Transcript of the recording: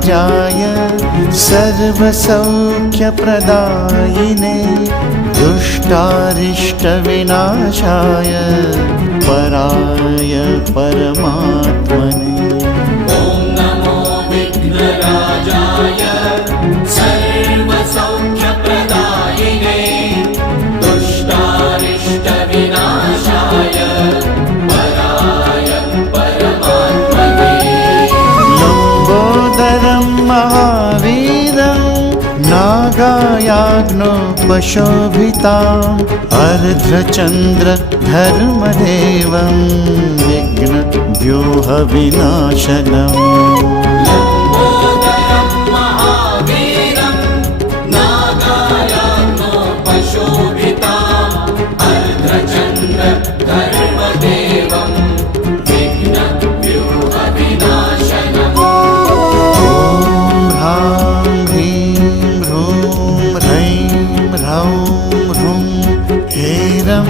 विघ्नराजाय सर्वसौख्यप्रदायिने दुष्टारिष्टविनाशाय पराय परमात्मने। ॐ नमो विघ्नराजाय सर्वसौख्यप्रदायिने दुष्टारिष्टविनाशाय पराय परमात्मने। लम्बोदरं महावीरं नागायाज्ञोपशोभिताम् अर्धचन्द्रधर्मदेवं विघ्नव्यूहविनाशनम्। लम्बोदरं महावीरं नागायाज्ञोपशोभिताम् अर्धचन्द्रधर्मदेवं विघ्नव्यूहविनाशनम्। ॐ ह्रां ह्रीं ह्रूं ह्रैं ह्रौं ह्रुं हेरं